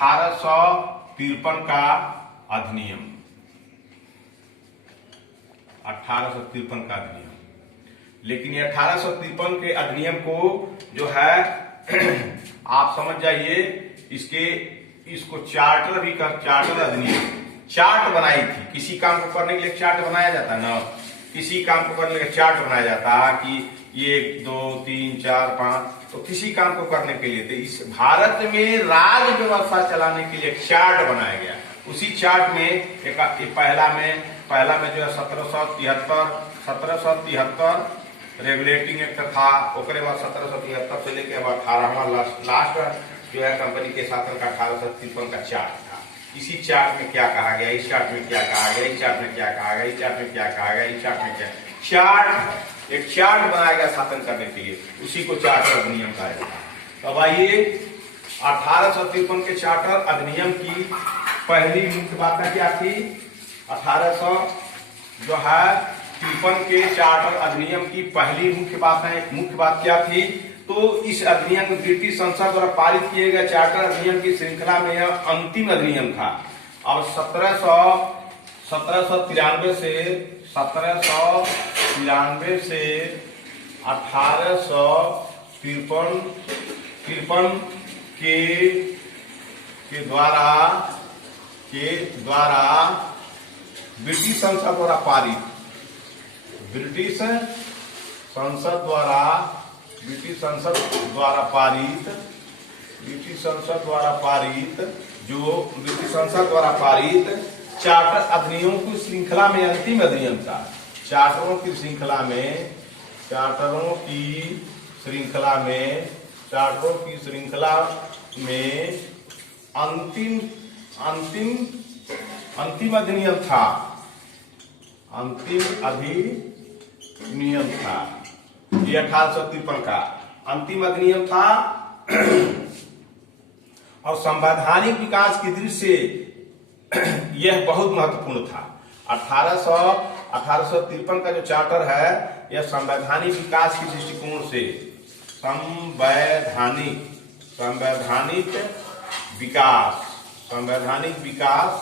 1853 का अधिनियम, 1853 का अधिनियम। लेकिन ये 1853 के अधिनियम को जो है आप समझ जाइए, इसको चार्टर भी कर, चार्टर अधिनियम, चार्ट बनाई थी। किसी काम को करने के लिए चार्ट बनाया जाता है ना, किसी काम को करने के लिए चार्ट बनाया जाता है कि 1 2 3 4 5, तो किसी काम को करने के लिए। तो इस भारत में राज व्यवस्था चलाने के लिए चार्ट बनाया गया। उसी चार्ट में एक पहला में जो है 1773 रेगुलेटिंग एक्ट था। उसके बाद 1773 से लेकर 18वां लास्ट जो है कंपनी के शासन का 1853 का चार्ट था। इसी चार्ट में क्या कहा गया, इस चार्ट में क्या कहा गया, इस चार्ट में क्या कहा गया, इस चार्ट में क्या कहा गया, इस चार्ट में क्या, चार्ट, एक चार्ट बनाया गया शासन करने के लिए, उसी को चार्टर अधिनियम कहा जाता है। अब आइए 1853 के चार्टर अधिनियम की पहली मुख्य बातें क्या थी। 1853 के चार्टर अधिनियम की पहली मुख्य बात क्या थी। तो इस अधिनियम को ब्रिटिश संसद द्वारा पारित किए गए चार्टर अधिनियम की श्रृंखला में यह अंतिम अधिनियम था। अब 1793 से 1853 के द्वारा ब्रिटिश संसद द्वारा पारित, ब्रिटिश संसद द्वारा पारित चार्टर अधिनियमों की श्रृंखला में अंतिम अधिनियम था। चार्टरों की श्रृंखला में अंतिम अधिनियम था। ये 1853 का अंतिम अधिनियम था। और संवैधानिक विकास की दृष्टि से यह बहुत महत्वपूर्ण था। 1853 का जो चार्टर है, यह संवैधानिक विकास के दृष्टिकोण से, संवैधानिक विकास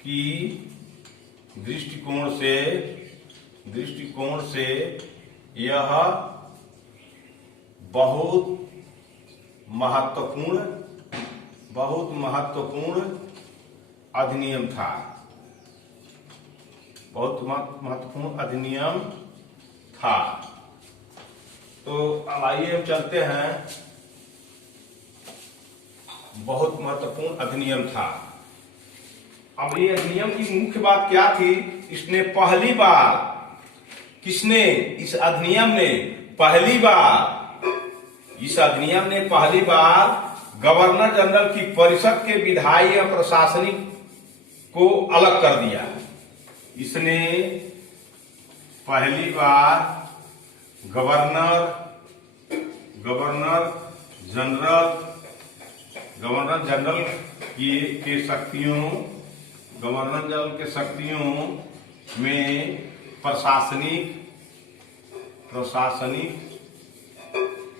की दृष्टिकोण से यह बहुत महत्वपूर्ण अधिनियम था। तो अब आइए हम चलते हैं, बहुत महत्वपूर्ण अधिनियम था। अब ये अधिनियम की मुख्य बात क्या थी। इस अधिनियम ने पहली बार गवर्नर जनरल की परिषद के विधायी और प्रशासनिक को अलग कर दिया। इसने पहली बार गवर्नर जनरल के शक्तियों में प्रशासनिक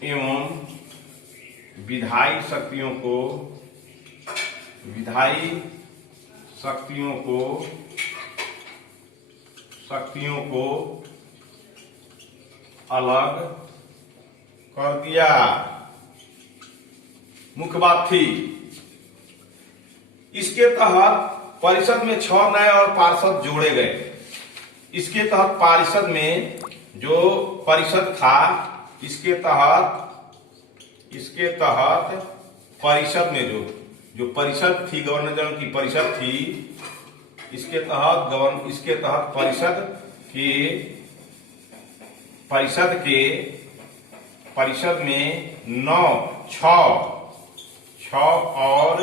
एवं विधायी शक्तियों को अलग कर दिया। मुख्य बात थी। इसके तहत परिषद में 6 नए और पार्षद जोड़े गए। इसके तहत परिषद में जो परिषद था, इसके तहत परिषद में जो परिषद थी, गवर्नर जनरल की परिषद थी, इसके तहत परिषद में 6 और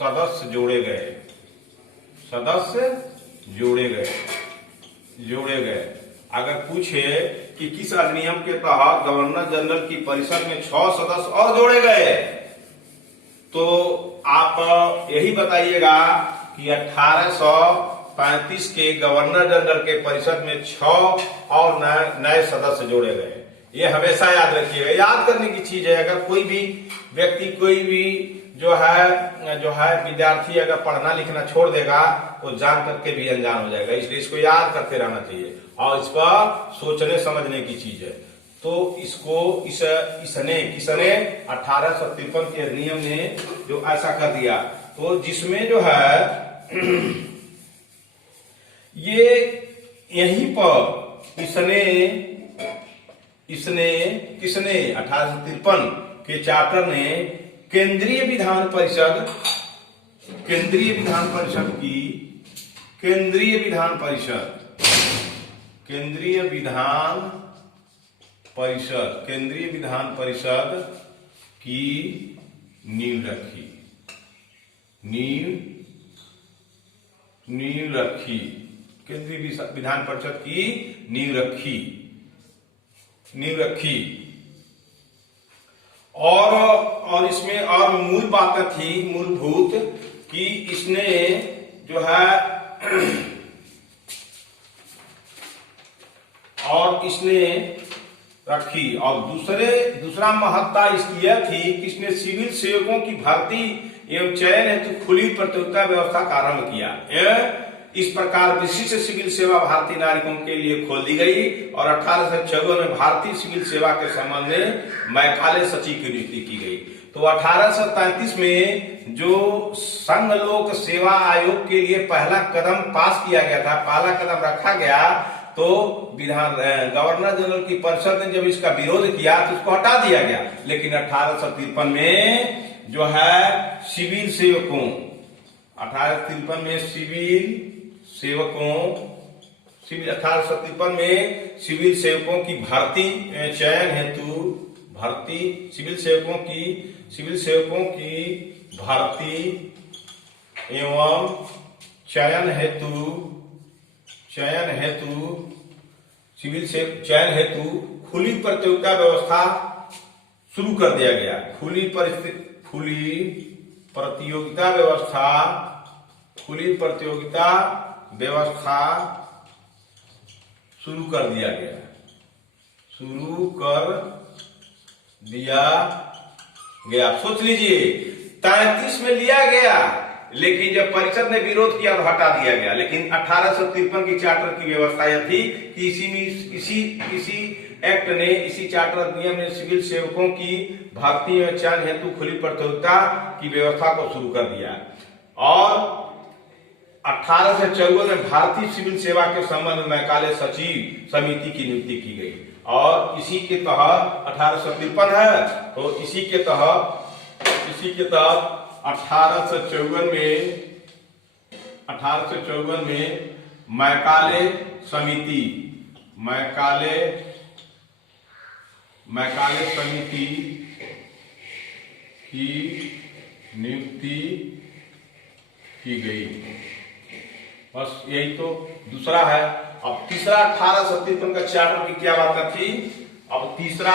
सदस्य जोड़े गए। अगर पूछे कि किस अधिनियम के तहत गवर्नर जनरल की परिषद में 6 सदस्य और जोड़े गए, तो आप यही बताइएगा कि 1835 के गवर्नर जनरल के परिषद में 6 और नए सदस्य जोड़े गए। ये हमेशा याद रखिएगा, याद करने की चीज है। अगर कोई भी व्यक्ति कोई भी जो है विद्यार्थी अगर पढ़ना लिखना छोड़ देगा तो जान करके भी अनजान हो जाएगा, इसलिए इसको याद करते रहना चाहिए और इस पर सोचने समझने की चीज है। तो इसको किसने 1853 के अधिनियम ने जो ऐसा कर दिया, तो जिसमें जो है ये यहीं पर किसने 1853 के चार्टर ने केंद्रीय विधान परिषद की नींव रखी। केंद्रीय विधान परिषद की नींव रखी और इसमें और मूल बातें थी मूलभूत कि इसने जो है और इसने रखी और दूसरा महत्ता इसकी यह थी कि इसने सिविल सेवकों की भर्ती एवं चयन हेतु खुली प्रतियोगिता व्यवस्था का आरंभ किया। इस प्रकार विशिष्ट सिविल सेवा भारतीय नागरिकों के लिए खोल दी गई और 1854 में भारतीय सिविल सेवा के संबंध में मैकाले सचिव की नियुक्ति की गई। तो 1833 में जो संघ लोक सेवा आयोग के लिए पहला कदम पास किया गया था, पहला कदम रखा गया, तो गवर्नर जनरल की परिषद ने जब इसका विरोध किया तो उसको हटा दिया गया। लेकिन 1853 में जो है सिविल सेवकों 1853 में सिविल सेवकों की भर्ती चयन हेतु सिविल सेवकों की भर्ती एवं चयन हेतु खुली प्रतियोगिता व्यवस्था शुरू कर दिया गया। खुली प्रतियोगिता व्यवस्था शुरू कर दिया गया। सोच लीजिए 33 में लिया गया, लेकिन जब परिषद ने विरोध किया तो हटा दिया गया। लेकिन 1853 की चार्टर की व्यवस्था यह थी कि इसी एक्ट ने, इसी चार्टर अधिनियम ने सिविल सेवकों की भर्ती में चयन हेतु खुली प्रतियोगिता की व्यवस्था को शुरू कर दिया और 1854 में भारतीय सिविल सेवा के संबंध में मैकाले सचिव समिति की नियुक्ति की गई और इसी के तहत 1853 है, तो इसी के तहत 1854 में मैकाले समिति की नियुक्ति की गई। बस यही तो दूसरा है। अब तीसरा 1853 का चार्टर की क्या बात थी। अब तीसरा